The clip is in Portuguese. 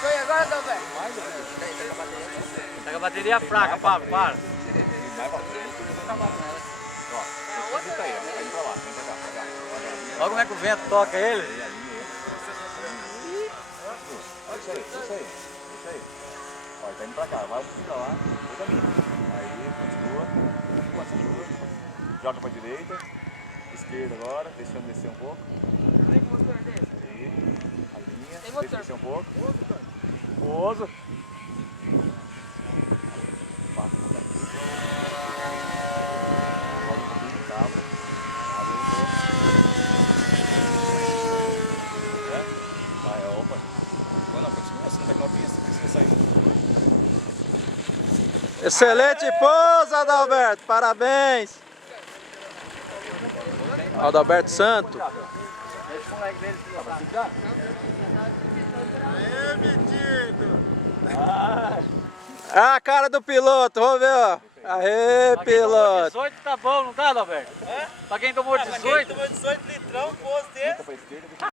Foi agora, Dalberto? Tá com a bateria fraca, Pablo, para. Olha como é que o vento toca ele. Isso aí. Ó, tá indo pra cá, vai um pouquinho pra lá, depois a minha. Aí, continua. Joga pra direita, esquerda agora, deixando descer um pouco. Tem motor desse? Aí, a linha, Tem deixa motor? descer um pouco. Pouso. Passa por aqui. Roda um pouquinho, cabra. Abre um pouco. Vai, opa. Não, continua, você não tá com a pista, precisa sair. Excelente pouso, Adalberto, parabéns! Adalberto Santo. Deixa o moleque dele pilotar. Aê, metido! Ah, a cara do piloto, vamos ver, ó. Aê, Pra quem tomou piloto! 18 tá bom, não tá, Adalberto? Pra quem tomou 18? Tomou 18 litrão, pôs desse. Pra esquerda,